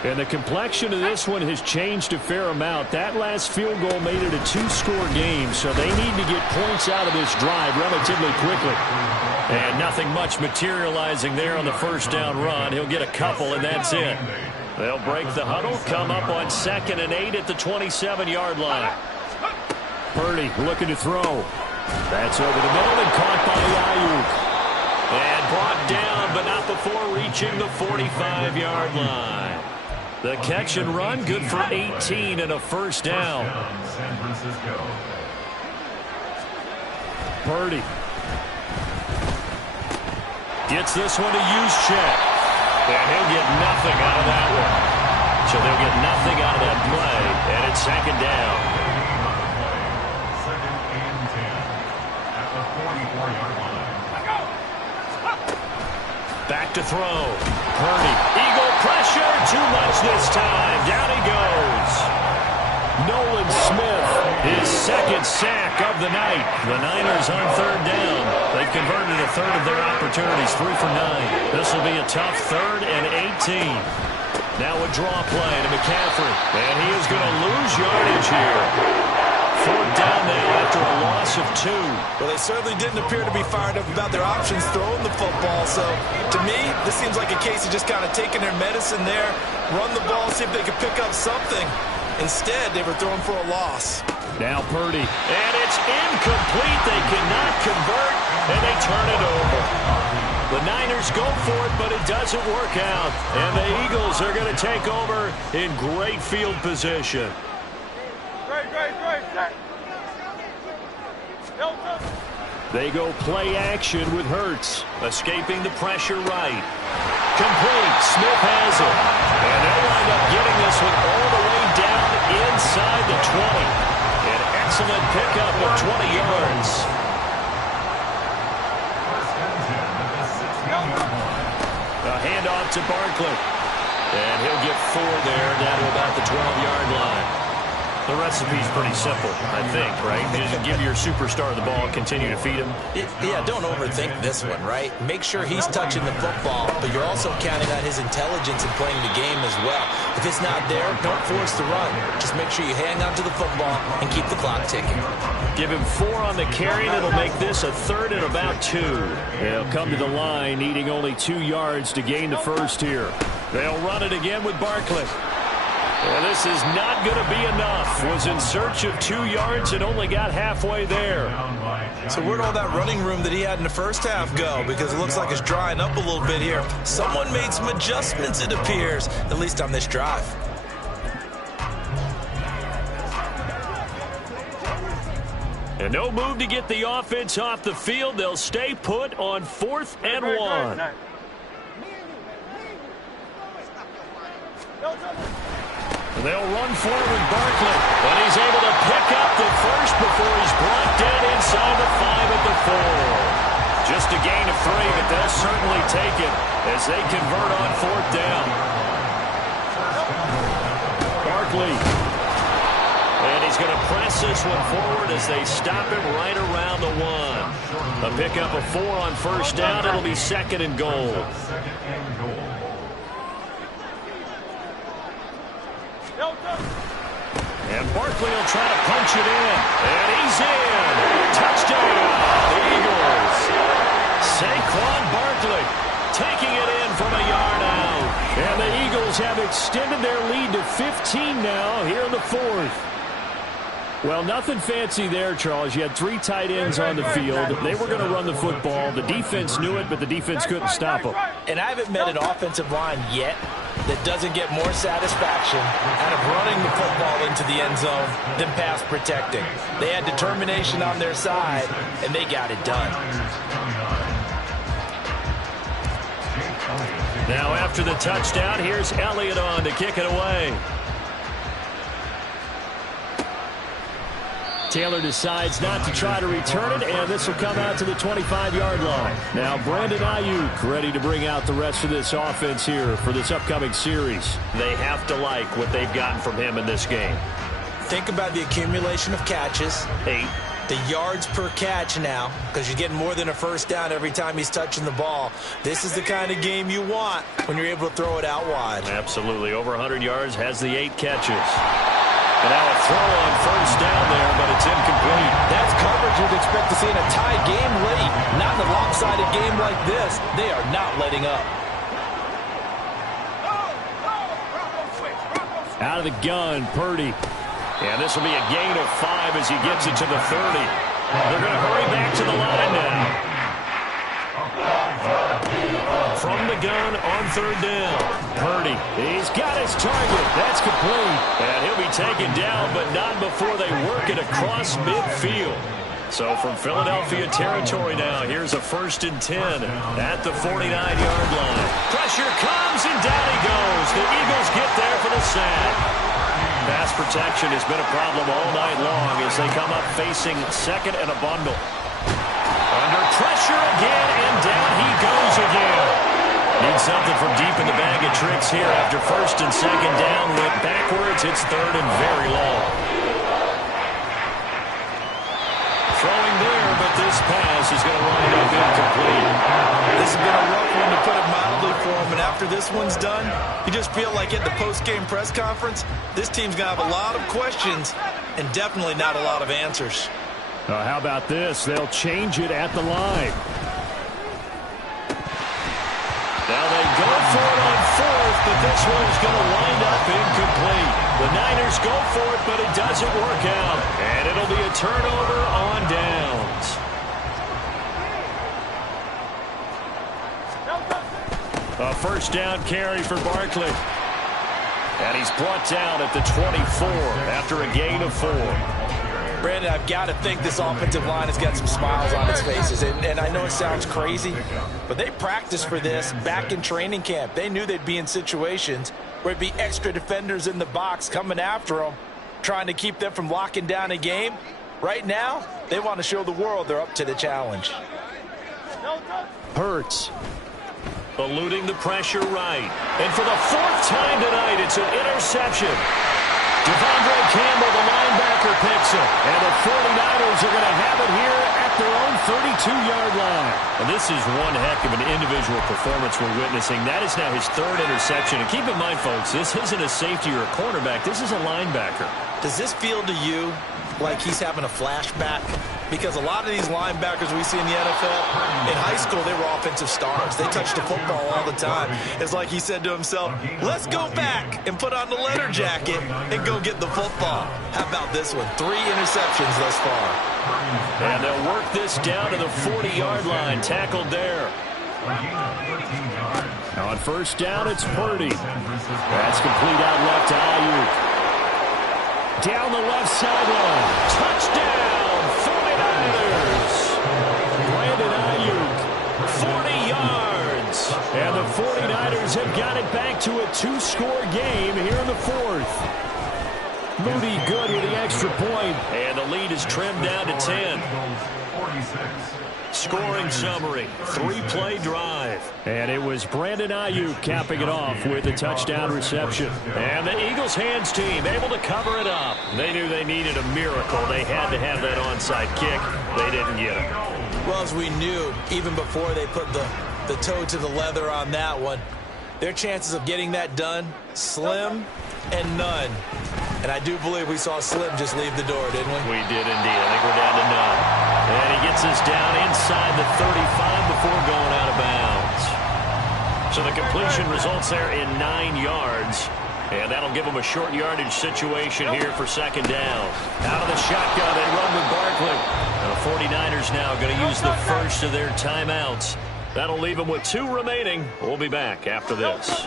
And the complexion of this one has changed a fair amount. That last field goal made it a 2-score game, so they need to get points out of this drive relatively quickly. And nothing much materializing there on the 1st down run. He'll get a couple, and that's it. They'll break the huddle, come up on 2nd and 8 at the 27-yard line. Purdy looking to throw. That's over the middle and caught by Ayuk. And brought down, but not before reaching the 45-yard line. The catch and run, good for 18 and a first down. San Francisco. Purdy gets this one to Juszczyk. And he'll get nothing out of that one. So they'll get nothing out of that play, and it's second down. Second and 10 at the 44-yard line. Back to throw. Purdy. Eagle pressure. Too much this time. Down he goes. Nolan Smith, his second sack of the night. The Niners on third down. They've converted a third of their opportunities, 3 for 9. This will be a tough third and 18. Now a draw play to McCaffrey. And he is going to lose yardage here. Fourth down now after a loss of 2. Well, they certainly didn't appear to be fired up about their options throwing the football. So, to me, this seems like a case of just kind of taking their medicine there, run the ball, see if they could pick up something. Instead, they were throwing for a loss. Now Purdy. And it's incomplete. They cannot convert, and they turn it over. The Niners go for it, but it doesn't work out. And the Eagles are going to take over in great field position. They go play action with Hurts, escaping the pressure right. Complete. Smith has it. And they'll wind up getting this one all the way down inside the 20. An excellent pickup of 20 yards. A handoff to Barkley. And he'll get 4 there, down to about the 12-yard line. The recipe's pretty simple, I think, right? Just give your superstar the ball, continue to feed him. Yeah, don't overthink this one, right? Make sure he's touching the football, but you're also counting on his intelligence in playing the game as well. If it's not there, don't force the run. Just make sure you hang on to the football and keep the clock ticking. Give him 4 on the carry, and it'll make this a third and about 2. They'll come to the line, needing only 2 yards to gain the first here. They'll run it again with Barkley. And this is not going to be enough. Was in search of 2 yards and only got halfway there. So where'd all that running room that he had in the first half go? Because it looks like it's drying up a little bit here. Someone made some adjustments, it appears, at least on this drive. And no move to get the offense off the field. They'll stay put on 4th and 1. They'll run forward with Barkley, and he's able to pick up the first before he's brought down inside the 5 at the 4. Just a gain of 3, but they'll certainly take it as they convert on 4th down. Barkley. And he's going to press this one forward as they stop him right around the 1. A pickup of 4 on first down. It'll be 2nd and goal. And Barkley will try to punch it in. And he's in. Touchdown, Eagles. Saquon Barkley taking it in from a yard out. And the Eagles have extended their lead to 15 now here in the 4th. Well, nothing fancy there, Charles. You had 3 tight ends on the field. They were going to run the football. The defense knew it, but the defense couldn't stop them. And I haven't met an offensive line yet that doesn't get more satisfaction out of running the football into the end zone than pass protecting. They had determination on their side, and they got it done. Now after the touchdown, here's Elliott on to kick it away. Taylor decides not to try to return it, and this will come out to the 25-yard line. Now Brandon Ayuk ready to bring out the rest of this offense here for this upcoming series. They have to like what they've gotten from him in this game. Think about the accumulation of catches. 8. The yards per catch now, because you're getting more than a first down every time he's touching the ball. This is the kind of game you want when you're able to throw it out wide. Absolutely. Over 100 yards, has the 8 catches. And now a throw on first down there, but it's incomplete. That's coverage you'd expect to see in a tie game late. Not in a lopsided game like this. They are not letting up. Out of the gun, Purdy. And this will be a gain of 5 as he gets it to the 30. They're going to hurry back to the line now. From the gun on third down. Purdy, he's got his target. That's complete. And he'll be taken down, but not before they work it across midfield. So from Philadelphia territory now, here's a 1st and 10 at the 49-yard line. Pressure comes, and down he goes. The Eagles get there for the sack. Pass protection has been a problem all night long as they come up facing second and a bundle. Under pressure again, and down he goes again. Need something from deep in the bag of tricks here after 1st and 2nd down. Went backwards. It's 3rd and very long. Throwing there, but this pass is going to wind up incomplete. This has been a rough one, to put it mildly, for him. And after this one's done, you just feel like at the post-game press conference, this team's going to have a lot of questions and definitely not a lot of answers. How about this? They'll change it at the line. Now they go for it on 4th, but this one's going to wind up incomplete. The Niners go for it, but it doesn't work out. And it'll be a turnover on downs. A 1st down carry for Barkley. And he's brought down at the 24 after a gain of 4. Brandon, I've got to think this offensive line has got some smiles on its faces. And I know it sounds crazy, but they practiced for this back in training camp. They knew they'd be in situations where it'd be extra defenders in the box coming after them, trying to keep them from locking down a game. Right now, they want to show the world they're up to the challenge. Hurts. Eluding the pressure right. And for the 4th time tonight, it's an interception. Devondre Campbell, the linebacker, picks it. And the 49ers are going to have it here at their own 32-yard line. And this is one heck of an individual performance we're witnessing. That is now his 3rd interception. And keep in mind, folks, this isn't a safety or a cornerback. This is a linebacker. Does this feel to you like he's having a flashback? Because a lot of these linebackers we see in the NFL, in high school, they were offensive stars. They touched the football all the time. It's like he said to himself, let's go back and put on the leather jacket and go get the football. How about this one? 3 interceptions thus far. And they'll work this down to the 40-yard line. Tackled there. Now on 1st down, it's Purdy. That's complete out left to Ayuk. Down the left sideline. Touchdown, 49ers. Brandon Ayuk, 40 yards. And the 49ers have got it back to a 2-score game here in the 4th. Moody good with the extra point. And the lead is trimmed down to 10. Scoring summary, 3-play drive. And it was Brandon Ayuk capping it off with a touchdown reception. And the Eagles hands team able to cover it up. They knew they needed a miracle. They had to have that onside kick. They didn't get it. Well, as we knew, even before they put the toe to the leather on that one, their chances of getting that done, slim and none. And I do believe we saw Slim just leave the door, didn't we? We did indeed. I think we're down to none. And he gets us down inside the 35 before going out of bounds. So the completion results there in 9 yards. And that'll give them a short yardage situation here for 2nd down. Out of the shotgun, they run with Barkley. The 49ers now going to use the first of their timeouts. That'll leave them with 2 remaining. We'll be back after this.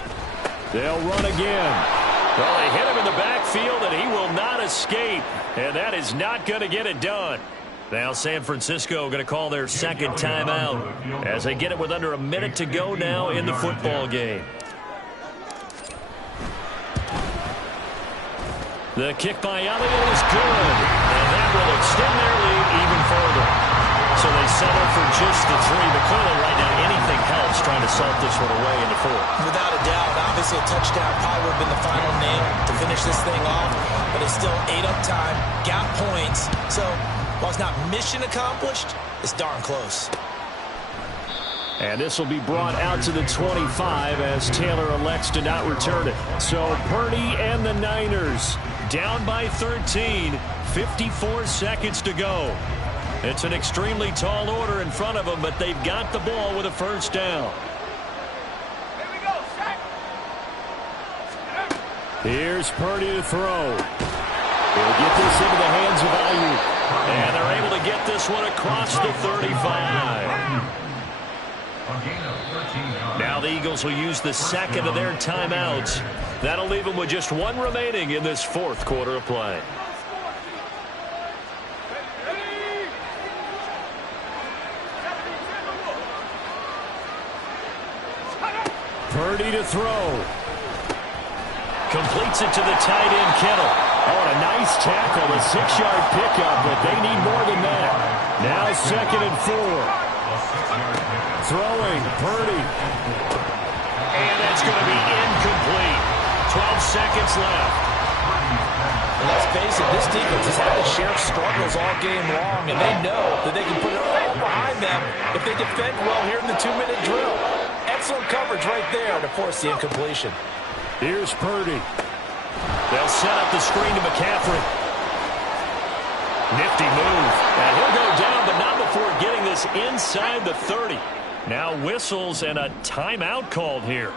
They'll run again. Well, they hit him in the backfield, and he will not escape. And that is not going to get it done. Now San Francisco going to call their 2nd timeout as they get it with under a minute to go now in the football game. The kick by Elliott is good. And that will extend their lead even further. So they settle for just the 3. But clearly right now anything helps trying to salt this one away in the 4th. Without a doubt, obviously a touchdown probably would have been the final nail to finish this thing off. But it's still ate up time, got points. So while it's not mission accomplished, it's darn close. And this will be brought out to the 25 as Taylor elects to not return it. So Purdy and the Niners down by 13, 54 seconds to go. It's an extremely tall order in front of them, but they've got the ball with a 1st down. Here's Purdy to throw. He'll get this into the hands of Ayuk. And they're able to get this one across the 35. Now the Eagles will use the second of their timeouts. That'll leave them with just one remaining in this fourth quarter of play. Purdy to throw. Completes it to the tight end, Kittle. Oh, and a nice tackle, a 6-yard pickup, but they need more than that. Now 2nd and 4. Throwing, Purdy. And that's going to be incomplete. 12 seconds left. And let's face it, this defense has had its share of struggles all game long, and they know that they can put it all behind them if they defend well here in the 2-minute drill. Excellent coverage right there to force the incompletion. Here's Purdy. They'll set up the screen to McCaffrey. Nifty move. And he'll go down, but not before getting this inside the 30. Now whistles and a timeout called here.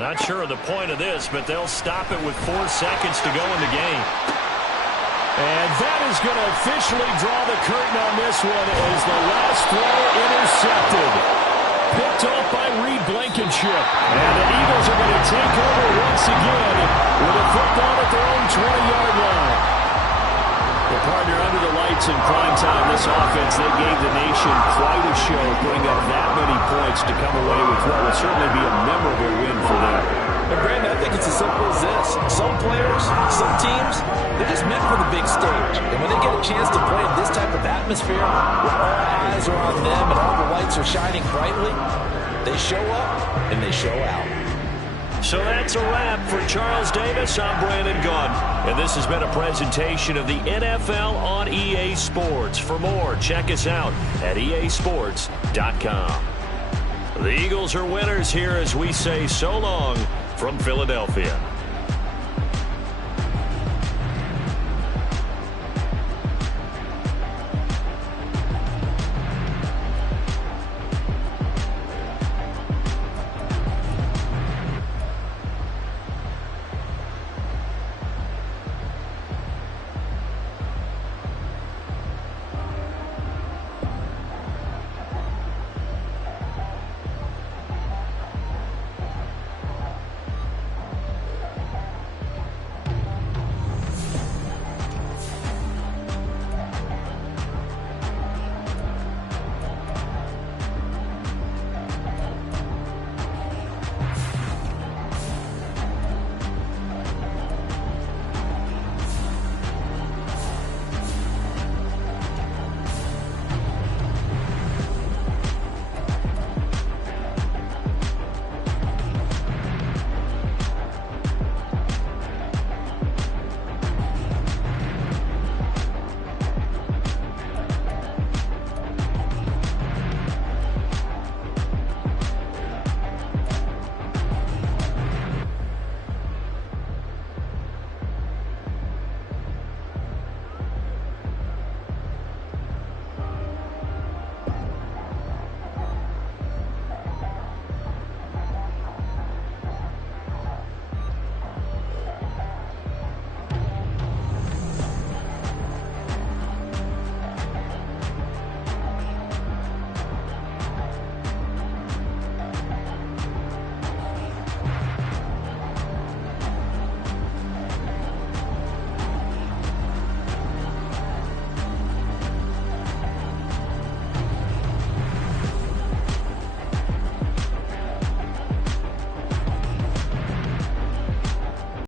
Not sure of the point of this, but they'll stop it with 4 seconds to go in the game. And that is going to officially draw the curtain on this one as the last throw intercepted. Picked off by Reed Blankenship. And the Eagles are going to take over once again with a football at their own 20-yard line. Well, partner, under the lights in prime time, this offense, they gave the nation quite a show, putting up that many points to come away with what will certainly be a memorable win for them. And Brandon, I think it's as simple as this. Some players, some teams, they're just meant for the big stage. And when they get a chance to play in this type of atmosphere, where all eyes are on them and all the lights are shining brightly, they show up and they show out. So that's a wrap for Charles Davis. I'm Brandon Gunn. And this has been a presentation of the NFL on EA Sports. For more, check us out at easports.com. The Eagles are winners here as we say so long from Philadelphia.